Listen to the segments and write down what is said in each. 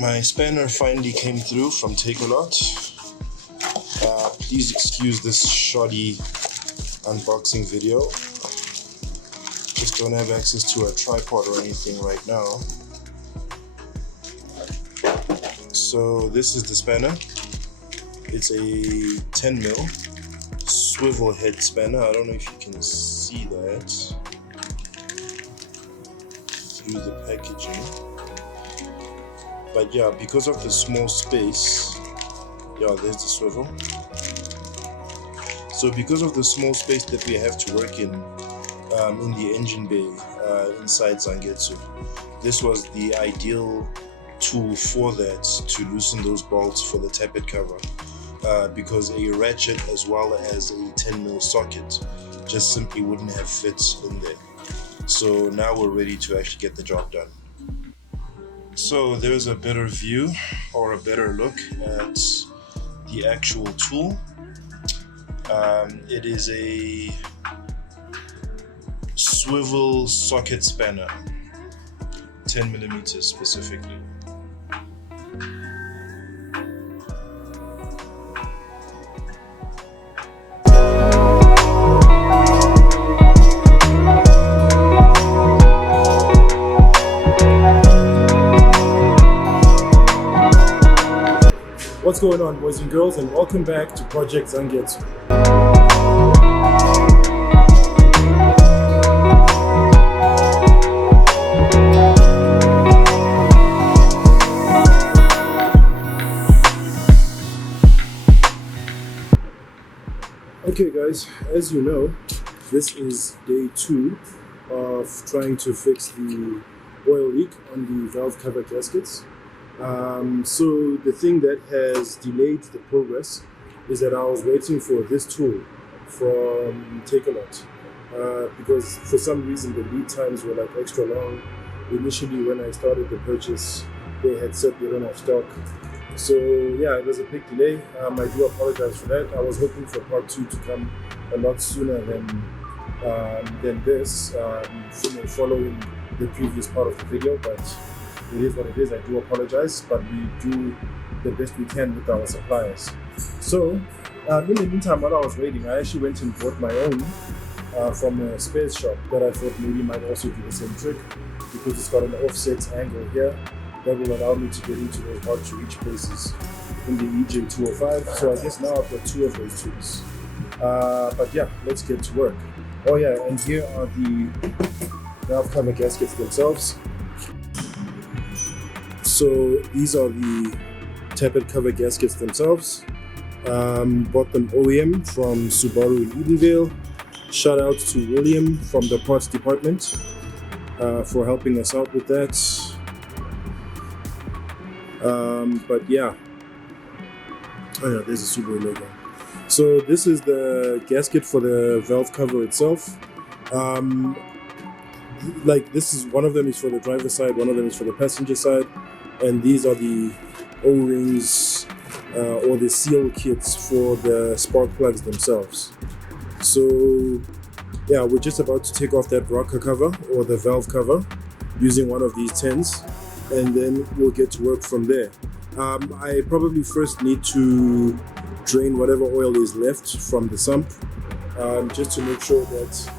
My spanner finally came through from Takealot. Please excuse this shoddy unboxing video. Just don't have access to a tripod or anything right now. So this is the spanner. It's a 10mm swivel head spanner. I don't know if you can see that through the packaging. But yeah, because of the small space, yeah, there's the swivel. So because of the small space that we have to work in the engine bay inside Zangetsu, this was the ideal tool for that, to loosen those bolts for the tappet cover, because a ratchet as well as a 10mm socket just simply wouldn't have fit in there. So now we're ready to actually get the job done. So there's a better view or a better look at the actual tool. It is a swivel socket spanner, 10mm specifically. What's going on, boys and girls, and welcome back to Project Zangetsu. Okay guys, as you know, this is day 2 of trying to fix the oil leak on the valve cover gaskets. So the thing that has delayed the progress is that I was waiting for this tool from Takealot, because for some reason the lead times were like extra long. Initially when I started the purchase, they had said they don't have stock. So yeah, it was a big delay. I do apologize for that. I was hoping for part 2 to come a lot sooner than this, following the previous part of the video, but it is what it is. I do apologize, but we do the best we can with our suppliers. So in the meantime, while I was waiting, I actually went and bought my own from a spares shop that I thought maybe might also do the same trick, because it's got an offset angle here that will allow me to get into those hard to reach places in the EJ205. So I guess now I've got 2 of those tools. But yeah, let's get to work. Oh yeah, and here are the valve cover gaskets themselves. So these are the tappet cover gaskets themselves. Bought them OEM from Subaru in Edenvale. Shout out to William from the parts department for helping us out with that. But yeah, oh yeah, there's a Subaru logo. So this is the gasket for the valve cover itself. Like this is, one of them is for the driver's side, one of them is for the passenger side, and these are the O-rings or the seal kits for the spark plugs themselves. So yeah, we're just about to take off that rocker cover or the valve cover using one of these 10s, and then we'll get to work from there. I probably first need to drain whatever oil is left from the sump, just to make sure that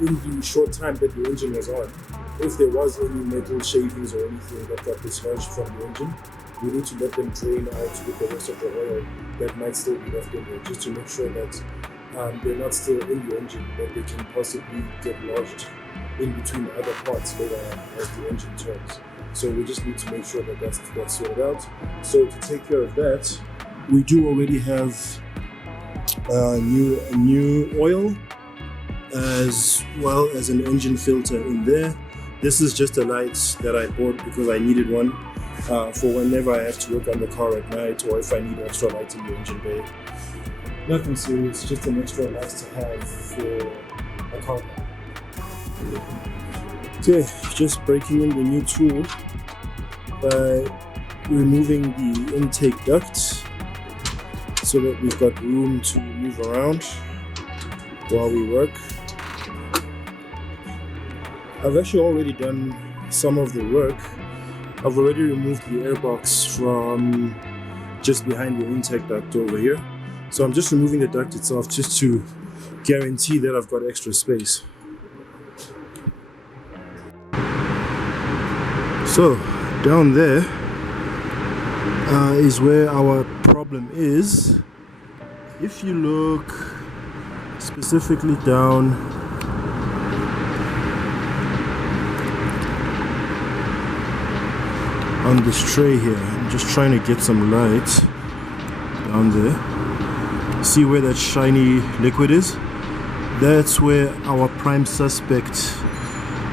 in the short time that the engine was on, if there was any metal shavings or anything that got dislodged from the engine, we need to let them drain out with the rest of the oil that might still be left in there, just to make sure that they're not still in the engine, that they can possibly get lodged in between the other parts later on as the engine turns. So we just need to make sure that that's sorted out. So to take care of that, we do already have new oil as well as an engine filter in there. This is just a light that I bought because I needed one for whenever I have to work on the car at night, or if I need extra light in the engine bay. Nothing serious, just an extra light to have for a car. Okay, just breaking in the new tool by removing the intake duct so that we've got room to move around while we work. I've actually already done some of the work I've already removed the airbox from just behind the intake duct over here. So I'm just removing the duct itself just to guarantee that I've got extra space. So down there is where our problem is. If you look specifically down on this tray here, I'm just trying to get some light down there. See where that shiny liquid is? That's where our prime suspect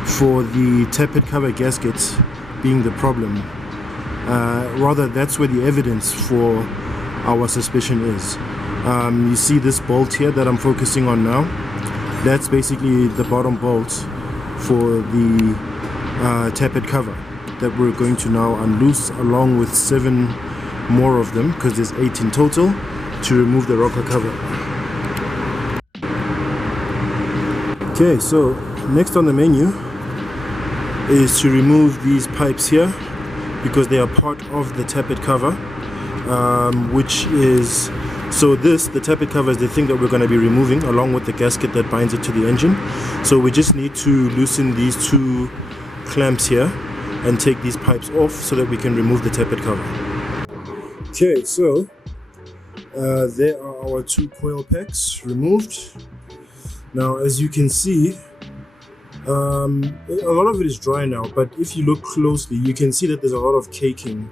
for the tapered cover gaskets being the problem. Rather, that's where the evidence for our suspicion is. You see this bolt here that I'm focusing on now? That's basically the bottom bolt for the tapered cover that we're going to now unloose, along with 7 more of them, because there's 8 in total, to remove the rocker cover. Okay, so next on the menu is to remove these pipes here, because they are part of the tapered cover, which is, so the tapered cover is the thing that we're going to be removing along with the gasket that binds it to the engine. So we just need to loosen these 2 clamps here and take these pipes off so that we can remove the tapered cover. Okay, so there are our 2 coil packs removed. Now, as you can see, a lot of it is dry now, but if you look closely, you can see that there's a lot of caking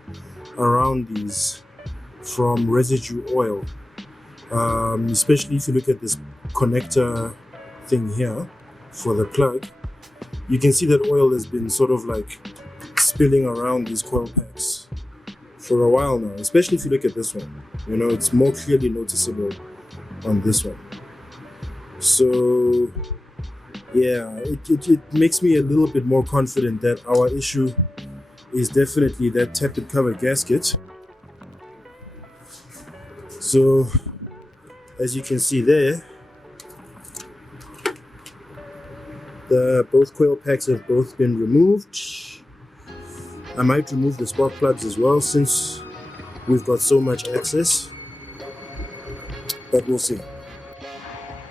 around these from residue oil, especially if you look at this connector thing here for the plug. You can see that oil has been sort of like spilling around these coil packs for a while now, especially if you look at this one. You know, it's more clearly noticeable on this one. So yeah, it makes me a little bit more confident that our issue is definitely that tapered cover gasket. So as you can see there, both coil packs have both been removed. I might remove the spark plugs as well, since we've got so much access, but we'll see.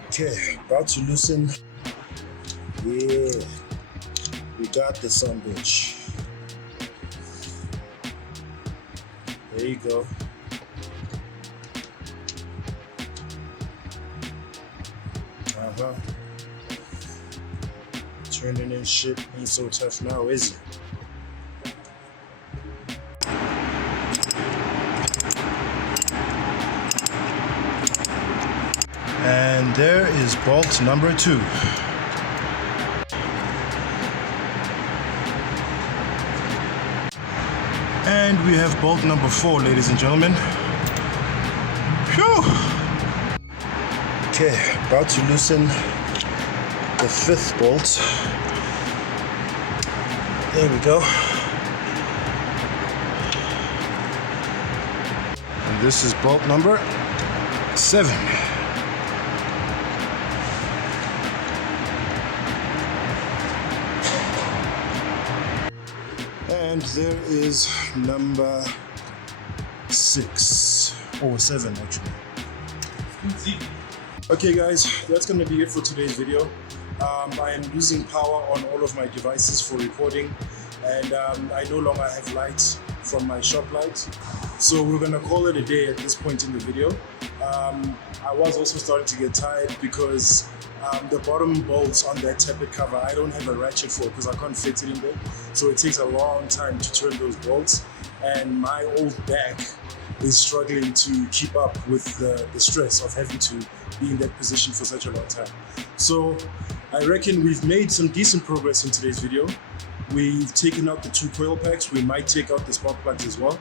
Okay, about to loosen. Yeah, we got the son bitch. There you go. Turning in shit ain't so tough now, is it? And there is bolt number 2. And we have bolt number 4, ladies and gentlemen. Phew! Okay, about to loosen the 5th bolt. There we go. And this is bolt number 7. And there is number 6, or 7 actually. Okay guys, that's going to be it for today's video. I am losing power on all of my devices for recording, and I no longer have light from my shop light. So we're going to call it a day at this point in the video. I was also starting to get tired because the bottom bolts on that tapered cover, I don't have a ratchet for because I can't fit it in there. So it takes a long time to turn those bolts, and my old back is struggling to keep up with the stress of having to be in that position for such a long time. So I reckon we've made some decent progress in today's video. We've taken out the 2 coil packs. We might take out the spark plugs as well.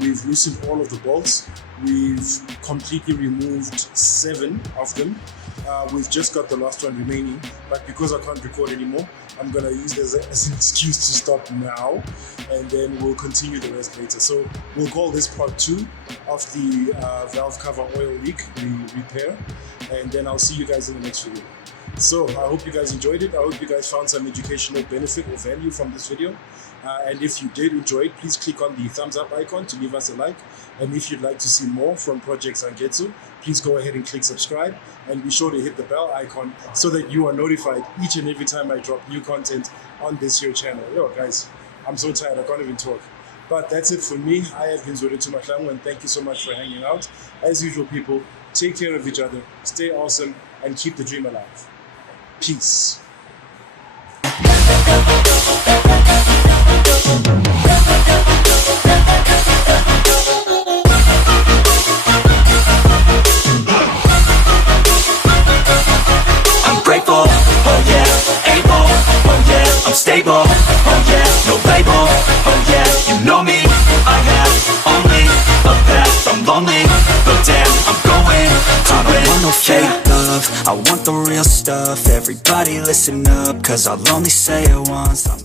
We've loosened all of the bolts. We've completely removed 7 of them. We've just got the last one remaining, but because I can't record anymore, I'm gonna use this as an excuse to stop now, and then we'll continue the rest later. So we'll call this part 2 of the valve cover oil leak repair, and then I'll see you guys in the next video. So I hope you guys enjoyed it. I hope you guys found some educational benefit or value from this video. And if you did enjoy it, please click on the thumbs up icon to leave us a like. And if you'd like to see more from Project Zangetsu, please go ahead and click subscribe, and be sure to hit the bell icon so that you are notified each and every time I drop new content on this here channel. Yo guys, I'm so tired, I can't even talk. But that's it for me. I have been Zoretu Mahlangu, and thank you so much for hanging out. As usual, people, take care of each other, stay awesome, and keep the dream alive. Peace. Grateful, oh yeah, able, oh yeah, I'm stable, oh yeah, no label, oh yeah, you know me, I have only a path, I'm lonely, but damn, I'm going to win. I don't want no fake love, I want the real stuff, everybody listen up, cause I'll only say it once, I'm